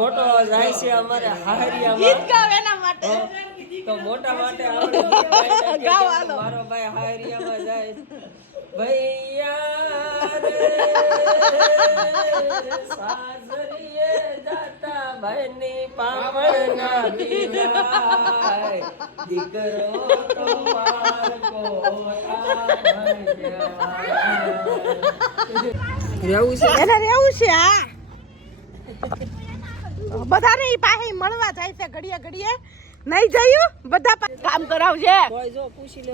મોટો જાય છે અમારે ગીત ગાવ એના માટે. તો મોટા માટે આપણે કે હાલો. મારો ભાઈ હાહરિયામાં જાય ભૈયા રે સાસરીએ જાતા ભાઈની પાપડ ના જાય દીકરો તો માર કોઠા રહેવું છે એને રહેવું છે હા. બધાને ઈ પાસે મળવા જાય છે ઘડીએ ઘડીએ. નહીં જયું? બધા પા- કામ કરાવજે. કોઈ જો પૂછી લે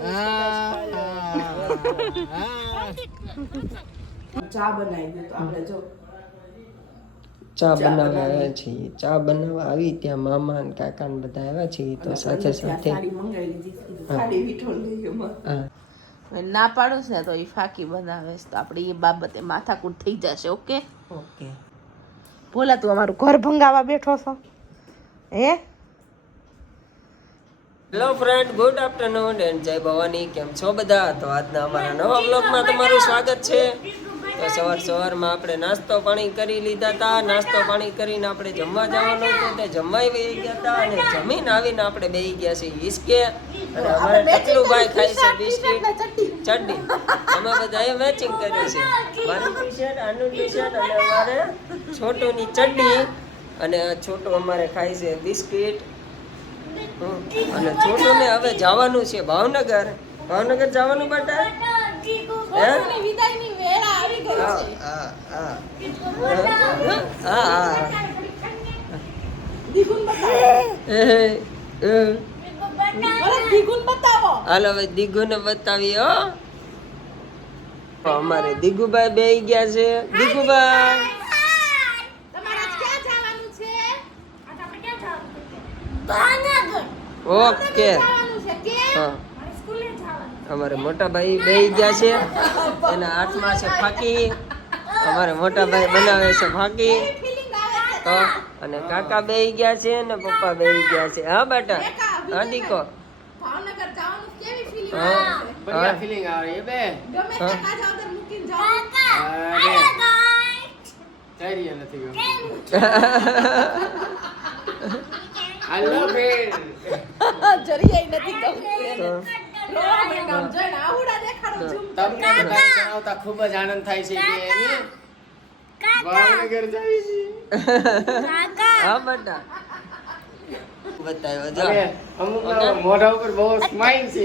ચા બનાવી દે તો આપણે જો. ચા બનાવવા આવ્યા છીએ. ચા બનાવવા આવી ત્યાં મામા અને કાકા ને બધા આવ્યા છીએ તો સાથે સાથે ના પાડું છે તો એ ફાકી બનાવે છે. તો આપણે એ બાબતે માથાકૂટ થઈ જશે ઓકે? ઓકે. બોલા તું અમારું ઘર ભંગાવા બેઠો છો. હે? Hello friend good afternoon and જય ભવાની. કેમ છો બધા? તો આજના અમારા નવા બ્લોગમાં તમારું સ્વાગત છે. તો સવાર સવારમાં આપણે નાસ્તો પાણી કરી લીધા હતા. નાસ્તો પાણી કરીને આપણે જમવા જવાનું હતું. તે જમવાઈ વહી ગયા હતા અને જમીન આવીને આપણે બેહી ગયા છીએ હિસકે અને અમારે ટકલુભાઈ ખાય છે બિસ્કીટ. ચડ્ડી. અમે બધાએ મેચિંગ કર્યું છે. મારું ટી શર્ટ આનું ટી શર્ટ અને અમારે છોટુની ચડ્ડી. અને છોટો અમારે ખાય છે બિસ્કીટ. અને છોટુને હવે જવાનું છે ભાવનગર. ભાવનગર જવાનું બેટા? હે? વિદાયની વેળા આવી ગઈ હા હા હા. હા બતાવો. બતાવો. હાલો હવે દીગુને બતાવીએ હો. અમારે દીગુભાઈ બે ગયા છે. દીગુભાઈ ઓકે. જવાનું છે. કે હા. અમારે મોટા ભાઈ બે ગયા છે. એના હાથમાં છે ફાકી. અમારે મોટા ભાઈ બનાવે છે ફાકી. તો અને કાકા બે ગયા છે ને પપ્પા બે ગયા છે. હા બેટા? હા દીકો? નથી તમને બધાને જણાવતા ખૂબ જ આનંદ થાય છે કે એની ભાવનગર જાય છે હા બેટા બતાવ્યો જો અમુક મોઢા ઉપર બહુ સ્માઈલ છે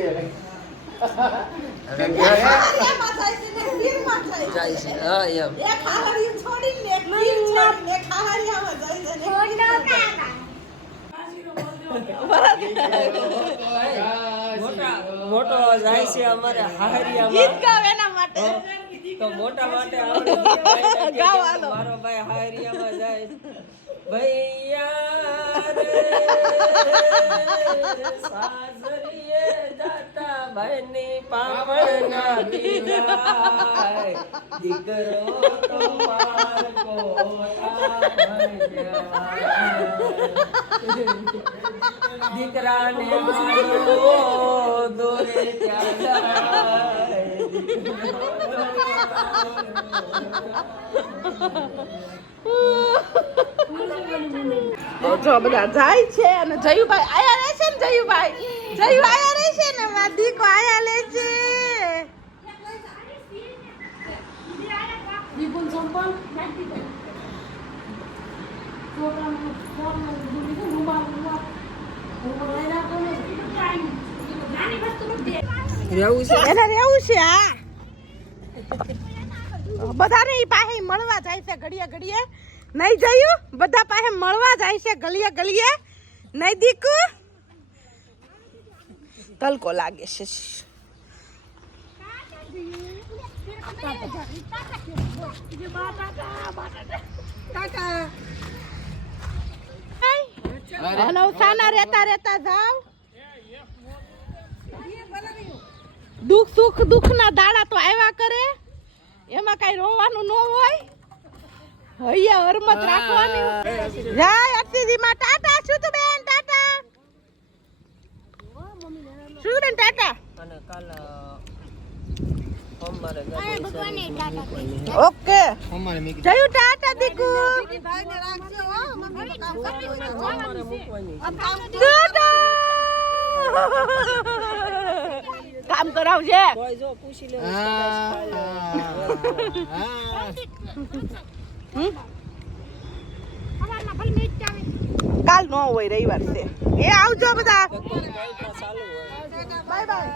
જાય છે મોટા જાય છે. અમારે ગીત ગાવ એના માટે. તો મોટા માટે ગાવ હાલો. મારો ભાઈ હાહરિયામાં જાય ભૈયા રે ભાઈની જાય દીકરો દીકરાને મારો દોરે જો બધા જાય છે અને જયુભાઈ આયા રહેશે ને જયુભાઈ? જયુ આયા રહેશે ને વાદી કોયા લે છે. રહેવું છે? એને રહેવું છે હા. બધાને પાસે મળવા જાય છે ઘડીએ ઘડીએ. નહીં જયું? બધા પાસે મળવા જાય છે ગલીએ ગલીએ નહીં દીકુ? તલકો લાગે છે. અનવસાના રહેતા રહેતા જાવ દુઃખ સુખ દુઃખ ના દાડા તો આવ્યા કરે. એમાં કઈ રોવાનું ન હોય. હૈયા હરમત રાખવાની. જય માં ટાટા શું તું બેન ટાટા શું ટાટા. અને કાલ ઓકે. અમારે જયું ટાટા દીકુ. કામ કરાવજે. કોઈ જો પૂછી લે કાલ નો હોય રવિવાર છે. એ આવજો બધા ચાલુ હોય બાય બાય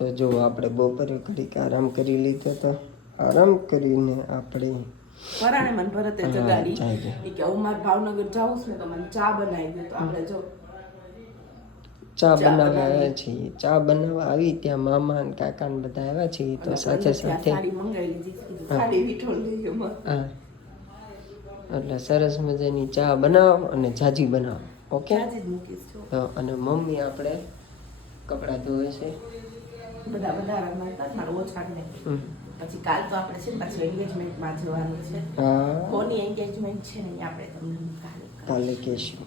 તો જો આપણે બપોરે ઘડીક આરામ કરી લીધો તો આરામ કરીને આપણે પરાણે મન ભરતે જગાડી. એ કે હું મારે ભાવનગર જાઉં છું તો મને ચા બનાવી દે તો આપણે જો. ચા બનાવવા આવ્યા છીએ. ચા બનાવવા આવી ત્યાં મામા અને કાકા ને બધા આવ્યા છીએ તો સાથે સાથે હા. એટલે સરસ મજાની ચા બનાવો અને જાજી બનાવો. ઓકે? અને મમ્મી આપણે કપડાં ધોવે છે. બધા બધા રમાડતા મારું ઓછા નહીં પછી કાલ તો આપણે છે ને પાછું એન્ગેજમેન્ટમાં જવાનું છે. કોની એન્ગેજમેન્ટ છે ને આપણે તમને કાલે કાલે કહેશું.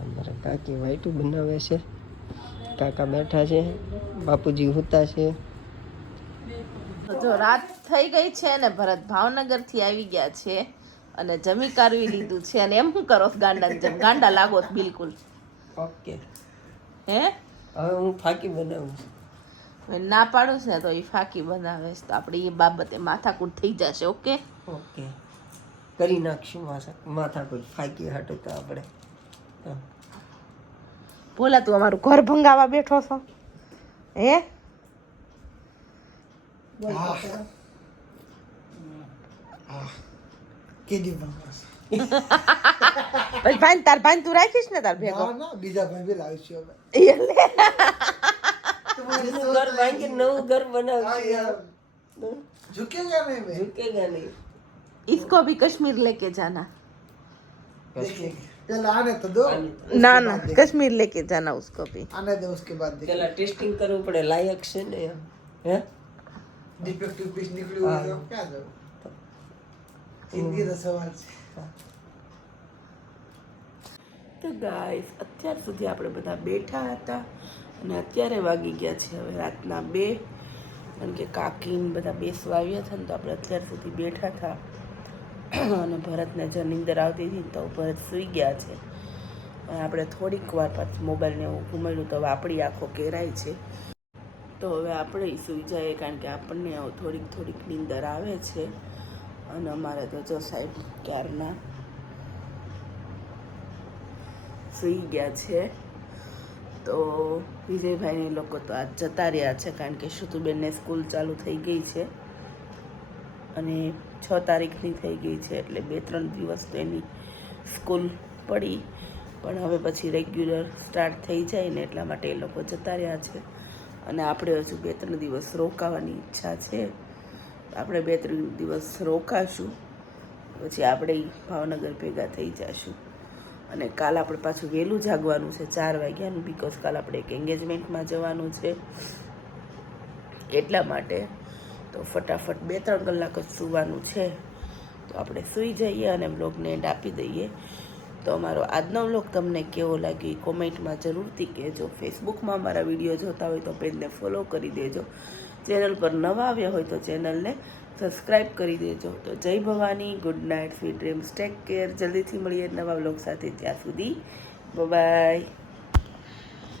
અમારા કાકી વાઈટું બનાવે છે. કાકા બેઠા છે. બાપુજી હુતા છે. જો રાત થઈ ગઈ છે ને ભરત ભાવનગરથી આવી ગયા છે અને જમી કારવી લીધું છે અને એમ શું કરો છો ગાંડા જેમ ગાંડા લાગો બિલકુલ. ઓકે. હે? હવે હું ફાકી બનાવું છું. ના પાડું છે ને તો એ ફાકી બનાવે છે. તો આપણે એ બાબતે માથાકૂટ થઈ જશે ઓકે? ઓકે. કરી નાખશું માથા માથા કોઈ ફાકી હાટું તો આપણે હા. બોલા તું અમારું ઘર ભંગાવા બેઠો છો. હે? કેદી ભણવા પછી ભાઈ તાર ભાઈ તું રાખીશ ને તાર ભેગો ના ના બીજા ભાઈ બી લાવીશું હવે એટલે જૂનું ઘર ભાંગી નવું ઘર હા બનાવશું યાર झुकेगा नहीं मैं ઝુકેગા નહીં इसको भी कश्मीर लेके जाना देखेंगे चल आने तो दो ना ना कश्मीर लेके जाना उसको भी आने दो उसके बाद देखेंगे પેલા ટેસ્ટિંગ કરવું પડે લાયક છે ને એમ હે डिफेक्टिव पीस निकली हुई है तो क्या करो जिंदगी का सवाल છે તો ગાઈસ અત્યાર સુધી આપણે બધા બેઠા હતા અને અત્યારે વાગી ગયા છે હવે રાતના બે. કારણ કે કાકીને બધા બેસવા આવ્યા હતા ને તો આપણે અત્યાર સુધી બેઠા હતા. અને ભરતને જો નીંદર આવતી હતી તો ભરત સૂઈ ગયા છે. અને આપણે થોડીક વાર પાછું મોબાઈલને એવું ઘુમાડ્યું તો હવે આપણી આંખો કેરાય છે. તો હવે આપણે સૂઈ જઈએ કારણ કે આપણને થોડીક થોડીક નીંદર આવે છે. અને અમારે તો જો સાહેબ ક્યારના સૂઈ ગયા છે. તો વિજયભાઈને લોકો તો આજ જતા રહ્યા છે કારણ કે શુતુબેનને સ્કૂલ ચાલુ થઈ ગઈ છે. અને છ તારીખની થઈ ગઈ છે એટલે બે ત્રણ દિવસ તો એની સ્કૂલ પડી. પણ હવે પછી રેગ્યુલર સ્ટાર્ટ થઈ જાય ને એટલા માટે એ લોકો જતા રહ્યા છે. અને આપણે હજુ બે ત્રણ દિવસ રોકાવાની ઈચ્છા છે. આપણે બે ત્રણ દિવસ રોકાશું, પછી આપણે ભાવનગર ભેગા થઈ જશું. અને કાલ આપણે પાછું વહેલું જાગવાનું છે, ચાર વાગ્યાનું બિકોઝ કાલ આપણે એક એન્ગેજમેન્ટમાં જવાનું છે. એટલા માટે તો ફટાફટ બે ત્રણ કલાક જ સૂવાનું છે. તો આપણે સૂઈ જઈએ અને બ્લોગને એન્ડ આપી દઈએ. તો અમારો આજનો બ્લોગ તમને કેવો લાગ્યો કોમેન્ટમાં જરૂરથી કહેજો. ફેસબુકમાં અમારા વીડિયો જોતા હોય તો પેજને ફોલો કરી દેજો. ચેનલ પર નવા આવ્યા હોય તો ચેનલને સબસ્ક્રાઈબ કરી દેજો. તો જય Bhavani, good night, sweet dreams, take care. જલ્દીથી મળીએ નવા બ્લોગ સાથે. ત્યાં સુધી બાય